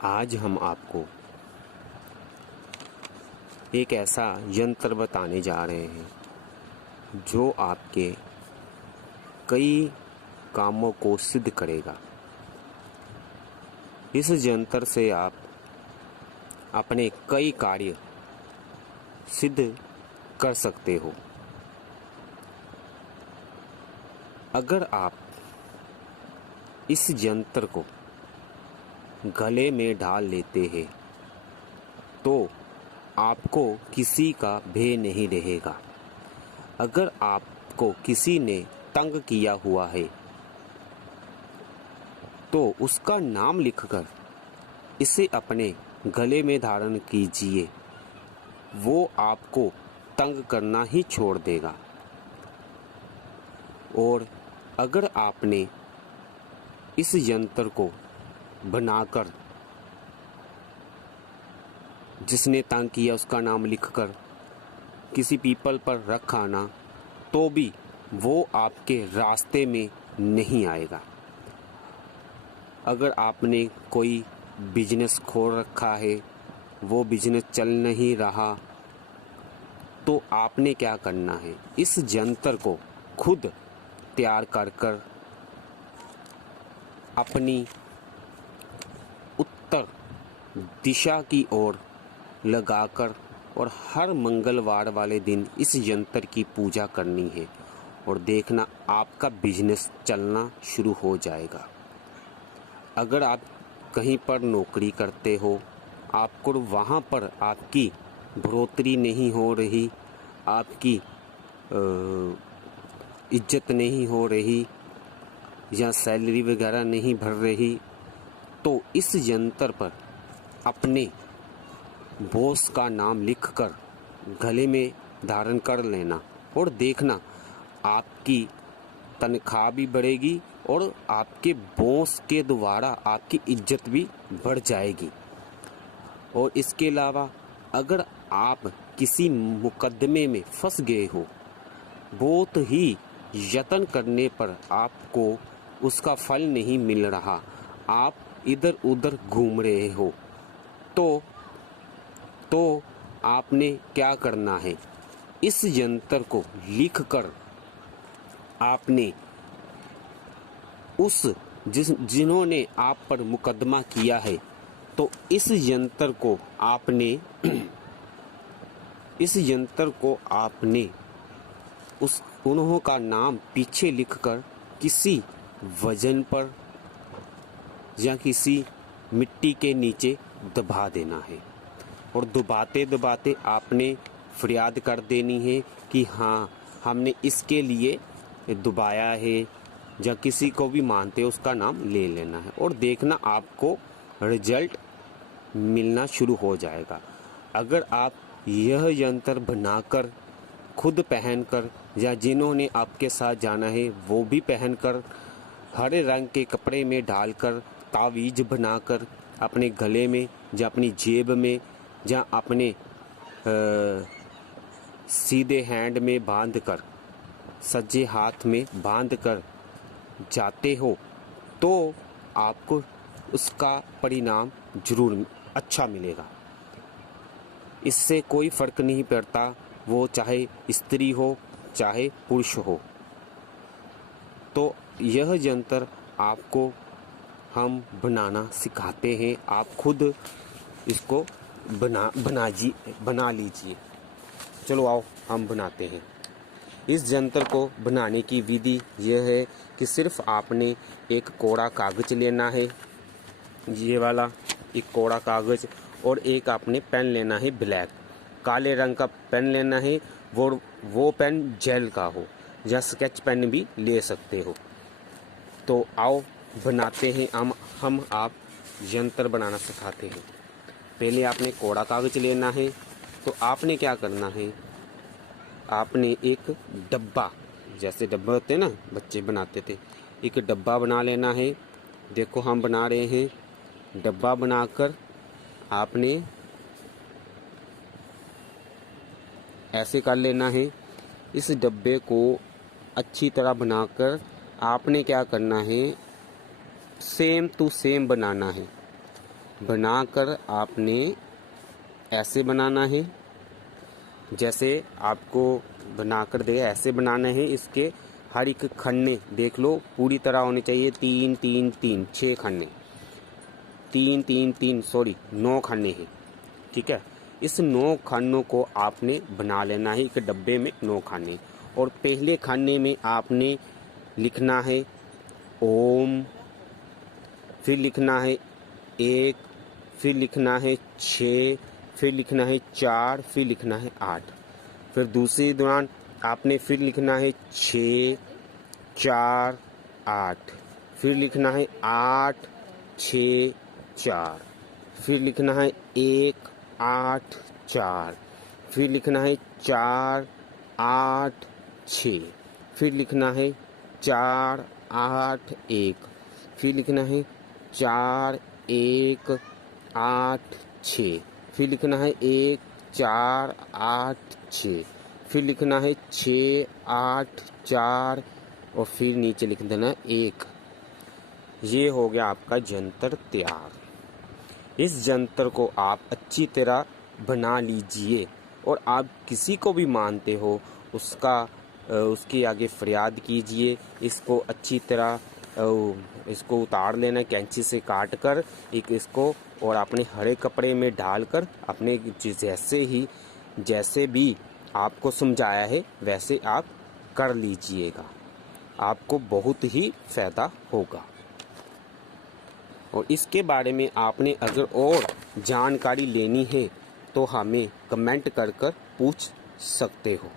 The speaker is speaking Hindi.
आज हम आपको एक ऐसा यंत्र बताने जा रहे हैं जो आपके कई कामों को सिद्ध करेगा। इस यंत्र से आप अपने कई कार्य सिद्ध कर सकते हो। अगर आप इस यंत्र को गले में डाल लेते हैं तो आपको किसी का भय नहीं रहेगा। अगर आपको किसी ने तंग किया हुआ है तो उसका नाम लिखकर इसे अपने गले में धारण कीजिए, वो आपको तंग करना ही छोड़ देगा। और अगर आपने इस यंत्र को बनाकर जिसने तंग किया उसका नाम लिखकर किसी पीपल पर रखा ना, तो भी वो आपके रास्ते में नहीं आएगा। अगर आपने कोई बिजनेस खोल रखा है, वो बिजनेस चल नहीं रहा, तो आपने क्या करना है, इस यंत्र को खुद तैयार कर अपनी उत्तर दिशा की ओर लगाकर और हर मंगलवार वाले दिन इस यंत्र की पूजा करनी है और देखना आपका बिजनेस चलना शुरू हो जाएगा। अगर आप कहीं पर नौकरी करते हो, आपको वहाँ पर आपकी बढ़ोतरी नहीं हो रही, आपकी इज्जत नहीं हो रही या सैलरी वगैरह नहीं भर रही, तो इस यंत्र पर अपने बॉस का नाम लिखकर गले में धारण कर लेना और देखना आपकी तनख्वाह भी बढ़ेगी और आपके बॉस के द्वारा आपकी इज्जत भी बढ़ जाएगी। और इसके अलावा अगर आप किसी मुकदमे में फंस गए हो, बहुत ही यत्न करने पर आपको उसका फल नहीं मिल रहा, आप इधर उधर घूम रहे हो, तो आपने क्या करना है, इस यंत्र को लिखकर आपने जिन्होंने आप पर मुकदमा किया है, तो इस यंत्र को आपने उन्हों का नाम पीछे लिखकर किसी वजन पर या किसी मिट्टी के नीचे दबा देना है और दबाते दबाते आपने फरियाद कर देनी है कि हाँ, हमने इसके लिए दबाया है, या किसी को भी मानते उसका नाम ले लेना है और देखना आपको रिजल्ट मिलना शुरू हो जाएगा। अगर आप यह यंत्र बनाकर खुद पहनकर या जिन्होंने आपके साथ जाना है वो भी पहनकर हरे रंग के कपड़े में डालकर तावीज़ बनाकर अपने गले में या अपनी जेब में या अपने सीधे हैंड में बांधकर, सज्जे हाथ में बांधकर जाते हो, तो आपको उसका परिणाम जरूर अच्छा मिलेगा। इससे कोई फ़र्क नहीं पड़ता वो चाहे स्त्री हो चाहे पुरुष हो। तो यह यंत्र आपको हम बनाना सिखाते हैं, आप खुद इसको बना लीजिए। चलो आओ हम बनाते हैं। इस यंत्र को बनाने की विधि यह है कि सिर्फ आपने एक कोरा कागज़ लेना है, ये वाला एक कोरा कागज़, और एक आपने पेन लेना है ब्लैक, काले रंग का पेन लेना है, वो पेन जेल का हो या स्केच पेन भी ले सकते हो। तो आओ बनाते हैं हम आप यंत्र बनाना सिखाते हैं। पहले आपने कोरा कागज़ लेना है, तो आपने क्या करना है, आपने एक डब्बा, जैसे डब्बा होते हैं ना, बच्चे बनाते थे, एक डब्बा बना लेना है। देखो हम बना रहे हैं। डब्बा बनाकर आपने ऐसे कर लेना है। इस डब्बे को अच्छी तरह बनाकर आपने क्या करना है, सेम टू सेम बनाना है। बनाकर आपने ऐसे बनाना है, जैसे आपको बनाकर दे ऐसे बनाना है। इसके हर एक खन्ने देख लो पूरी तरह होने चाहिए। 3 3 3 6 खन्ने, 3 3 3 सॉरी 9 खन्ने हैं, ठीक है। इस 9 खानों को आपने बना लेना है। एक डब्बे में 9 खाने, और पहले खाने में आपने लिखना है ओम, फिर लिखना है 1, फिर लिखना है 6, फिर लिखना है 4, फिर लिखना है 8। फिर दूसरे दौरान आपने फिर लिखना है 6 4 8, फिर लिखना है 8 6 4, फिर लिखना है 1 8 4, फिर लिखना है 4 8 6, फिर लिखना है 4 8 1, फिर लिखना है 4 1 8 6, फिर लिखना है 1 4 8 6, फिर लिखना है 6 8 4, और फिर नीचे लिख देना 1। ये हो गया आपका जंतर तैयार। इस जंतर को आप अच्छी तरह बना लीजिए, और आप किसी को भी मानते हो उसके आगे फरियाद कीजिए। इसको अच्छी तरह इसको उतार लेना कैंची से काट कर इसको, और अपने हरे कपड़े में डालकर अपने जैसे भी आपको समझाया है वैसे आप कर लीजिएगा, आपको बहुत ही फ़ायदा होगा। और इसके बारे में आपने अगर और जानकारी लेनी है तो हमें कमेंट कर पूछ सकते हो।